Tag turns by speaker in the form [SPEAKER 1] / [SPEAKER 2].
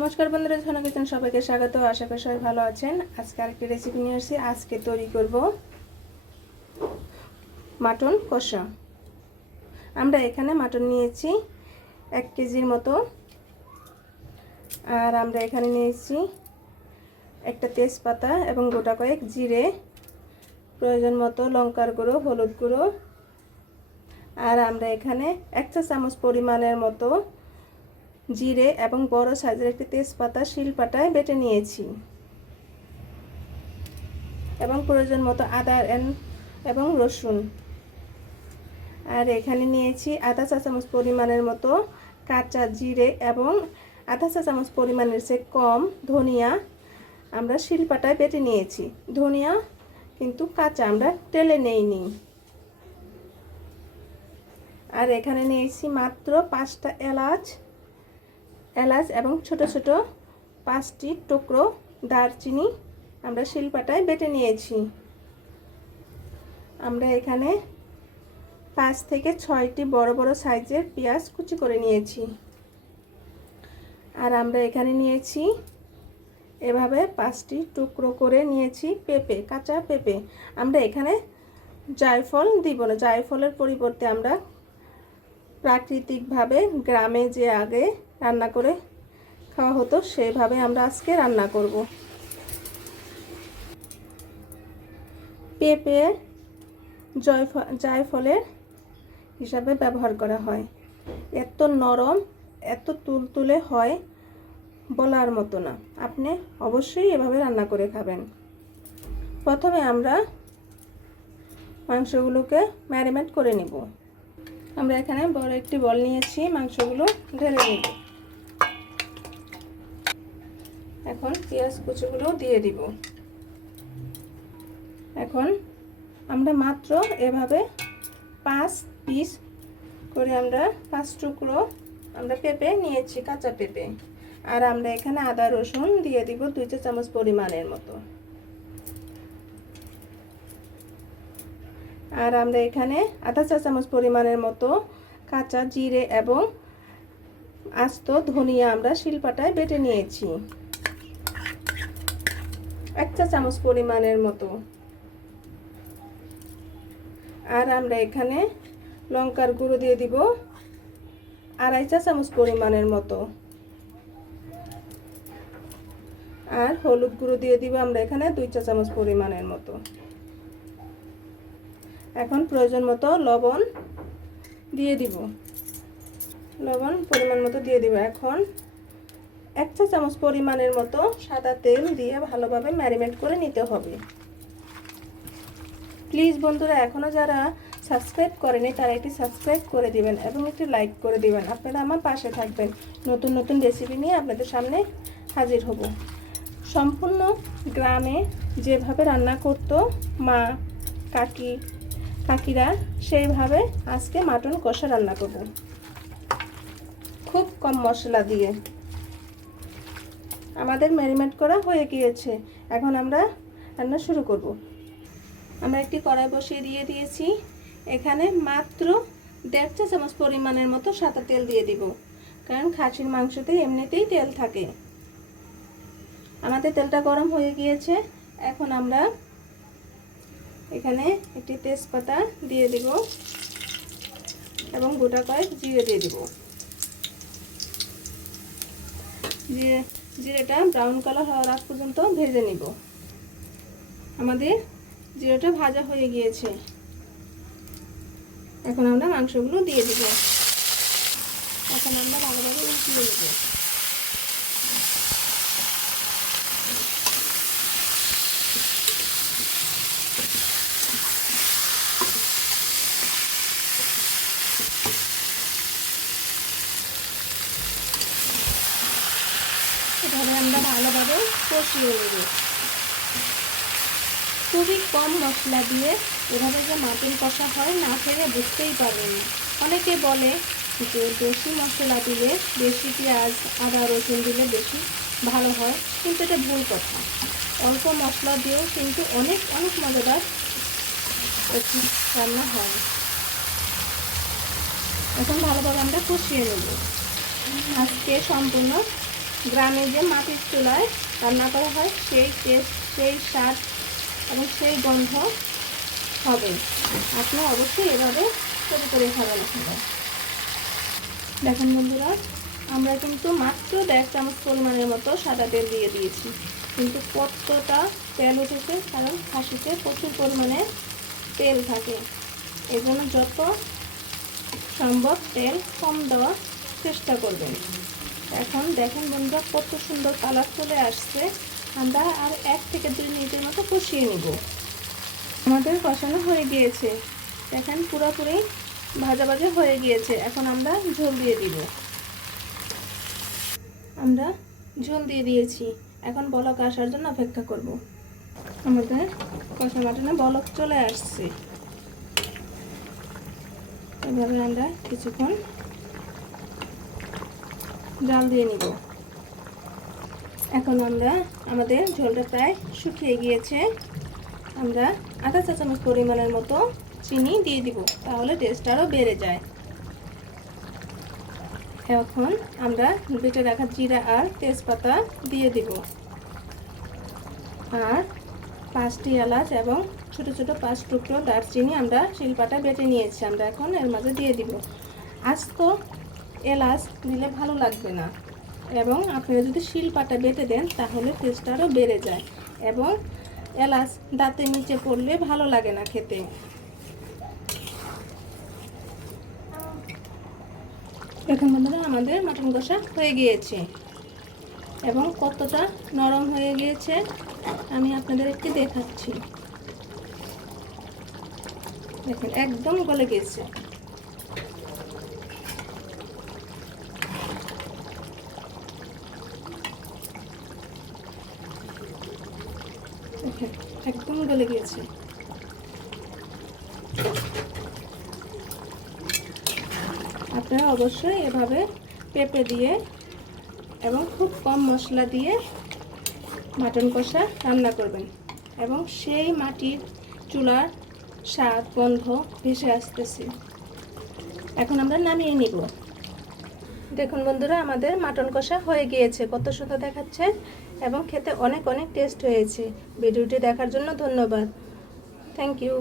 [SPEAKER 1] নমস্কার বন্ধুরা, সোনা কিচেন সবাইকে স্বাগত। আশা করি সবাই ভালো আছেন। আজকে আরেকটি রেসিপি নিয়ে আসছি। আজকে তৈরি করব মাটন কষা। আমরা এখানে মাটন নিয়েছি এক কেজির মতো। আর আমরা এখানে নিয়েছি একটা তেজপাতা এবং গোটা কয়েক জিরে, প্রয়োজন মতো লঙ্কার গুঁড়ো, হলুদ গুঁড়ো। আর আমরা এখানে এক চা চামচ পরিমাণের মতো জিরে এবং বড় সাইজের একটি তেজপাতা শিলপাটায় বেটে নিয়েছি। এবং প্রয়োজন মতো আদা এবং রসুন। আর এখানে নিয়েছি আধা চা চামচ পরিমাণের মতো কাঁচা জিরে এবং আধা চা চামচ পরিমাণের চেয়ে কম ধনিয়া আমরা শিলপাটায় বেটে নিয়েছি। ধনিয়া কিন্তু কাঁচা, আমরা টেলে নেইনি। আর এখানে নিয়েছি মাত্র পাঁচটা এলাচ এলাচ এবং ছোট ছোট পাঁচটি টুকরো দারচিনি আমরা শিলপাটায় বেটে নিয়েছি। আমরা এখানে পাঁচ থেকে ছয়টি বড় বড় সাইজের পেঁয়াজ কুচি করে নিয়েছি। আর আমরা এখানে নিয়েছি, এভাবে পাঁচটি টুকরো করে নিয়েছি পেঁপে, কাঁচা পেঁপে। আমরা এখানে জায়ফল দিব না। জায়ফলের পরিবর্তে আমরা প্রাকৃতিকভাবে গ্রামে যে আগে রান্না করে খাওয়া হতো, সেভাবে আমরা আজকে রান্না করব। পেঁপে জয়ফল জায়ফলের হিসাবে ব্যবহার করা হয়। এত নরম, এত তুলতুলে হয় বলার মতো না। আপনি অবশ্যই এভাবে রান্না করে খাবেন। প্রথমে আমরা মাংসগুলোকে ম্যারিনেট করে নিব। আমরা এখানে বড় একটি বল নিয়েছি, মাংসগুলো ঢেলে নিব। এখন পেঁয়াজ কুচুগুলো দিয়ে দিব। এখন আমরা মাত্র এভাবে পাঁচ পিস করে আমরা পাঁচ টুকরো আমরা পেঁপে নিয়েছি, কাঁচা পেঁপে। আর আমরা এখানে আদা রসুন দিয়ে দিব দুই চা চামচ পরিমাণের মতো। আর আমরা এখানে আধা চা চামচ পরিমাণের মতো কাঁচা জিরে এবং আস্ত ধনিয়া আমরা শিলপাটায় বেটে নিয়েছি। এক চা চামচ পরিমাণের মতো। আর আমরা এখানে লঙ্কার গুঁড়ো দিয়ে দিব আড়াই চা চামচ পরিমাণের মতো। আর হলুদ গুঁড়ো দিয়ে দিব আমরা এখানে দুই চা চামচ পরিমাণের মতো। এখন প্রয়োজন মতো লবণ দিয়ে দিব। লবণ পরিমাণ মতো দিয়ে দিব এখন। এক চা চামচ পরিমাণের মতো সাদা তেল দিয়ে ভালোভাবে ম্যারিনেট করে নিতে হবে। প্লিজ বন্ধুরা এখনও যারা সাবস্ক্রাইব করেনি, তারা একটি সাবস্ক্রাইব করে দিবেন এবং একটি লাইক করে দিবেন। আপনারা আমার পাশে থাকবেন। নতুন নতুন রেসিপি নিয়ে আপনাদের সামনে হাজির হব। সম্পূর্ণ গ্রামে যেভাবে রান্না করতো মা, কাকি কাকিরা সেইভাবে আজকে মাটন কষা রান্না করব। খুব কম মশলা দিয়ে। আমাদের ম্যারিনেট করা হয়ে গিয়েছে। এখন আমরা রান্না শুরু করব। আমরা একটি কড়াই বসিয়ে দিয়ে দিয়েছি। এখানে মাত্র দেড় চা চামচ পরিমাণের মতো সাদা তেল দিয়ে দিব। কারণ খাসির মাংসতে এমনিতেই তেল থাকে। আমাদের তেলটা গরম হয়ে গিয়েছে। এখন আমরা এখানে একটি তেজপাতা দিয়ে দিব এবং গোটা কয়েক জিরে দিয়ে দিব। জিরে, জিরেটা ব্রাউন কালার হওয়ার আগ পর্যন্ত ভেজে নিব। আমাদের জিরেটা ভাজা হয়ে গিয়েছে। এখন আমরা মাংসগুলো দিয়ে দিব। এখন আমরা ভালোভাবে উঠিয়ে দেবো এভাবে আমরা ভালোভাবে কষিয়ে খুবই কম মশলা দিয়ে এভাবে যে মাটন কষা হয় না খেলে বুঝতেই পারবেন অনেকে বলে যে বেশি মশলা দিলে বেশি পেঁয়াজ, আদা, রসুন দিলে বেশি ভালো হয়, কিন্তু এটা ভুল কথা। অল্প মশলা দিয়েও কিন্তু অনেক অনেক মজাদার রান্না হয়। এখন ভালোভাবে আমরা কষিয়ে নেব। আজকে সম্পূর্ণ গ্রামে যে মাটির চুলায় রান্না করা হয়, সেই টেস্ট, সেই স্বাদ এবং সেই গন্ধ হবে। আপনি অবশ্যই এভাবে তৈরি করে খাবেন আপনারা। দেখেন বন্ধুরা, আমরা কিন্তু মাত্র দেড় চামচ পরিমাণের মতো সাদা তেল দিয়ে দিয়েছি। কিন্তু কতটা তেল উঠেছে, কারণ খাসিতে প্রচুর পরিমাণে তেল থাকে। এই জন্য যত সম্ভব তেল কম দেওয়ার চেষ্টা করবেন। এখন দেখেন বন্ধুরা, কত সুন্দর কালার চলে আসছে। আমরা আর এক থেকে দুই মিনিটের মতো কষিয়ে নিব। আমাদের কষানো হয়ে গিয়েছে। দেখেন পুরোপুরি ভাজা ভাজা হয়ে গিয়েছে। এখন আমরা ঝোল দিয়ে দিব। আমরা ঝোল দিয়ে দিয়েছি। এখন বলক আসার জন্য অপেক্ষা করব। আমাদের কষা মাটনে বলক চলে আসছে। এভাবে আমরা কিছুক্ষণ জাল দিয়ে নিব। এখন আমরা আমাদের ঝোলটা প্রায় শুকিয়ে গিয়েছে। আমরা আধা চা চামচ পরিমাণের মতো চিনি দিয়ে দিব, তাহলে টেস্ট আরও বেড়ে যায়। এখন আমরা বেটে রাখা জিরা আর তেজপাতা দিয়ে দিব। আর পাঁচটি এলাচ এবং ছোট ছোট পাঁচ টুকরো দারচিনি আমরা শিলপাটা বেটে নিয়েছি, আমরা এখন এর মাঝে দিয়ে দিব। আজ তো এলাচ দিলে ভালো লাগবে না। এবং আপনারা যদি শিলপাটা বেটে দেন, তাহলে টেস্টটা আরও বেড়ে যায়। এবং এলাচ দাঁতের নিচে পড়লে ভালো লাগে না খেতে। এখন বন্ধুরা, আমাদের মাটন কষা হয়ে গিয়েছে। এবং কতটা নরম হয়ে গিয়েছে, আমি আপনাদের একটু দেখাচ্ছি। দেখুন, একদম গলে গেছে দেখেন একদম গলে গিয়েছে। আপনারা অবশ্যই এভাবে পেঁপে দিয়ে এবং খুব কম মশলা দিয়ে মাটন কষা রান্না করবেন এবং সেই মাটির চুলার স্বাদ, গন্ধ ভেসে আসতেছে। এখন আমরা নামিয়ে নিব। দেখুন বন্ধুরা, আমাদের মাটন কষা হয়ে গিয়েছে। কত সুন্দর দেখাচ্ছে। এবং খেতে অনেক অনেক টেস্ট হয়েছে। ভিডিওটি দেখার জন্য ধন্যবাদ। Thank you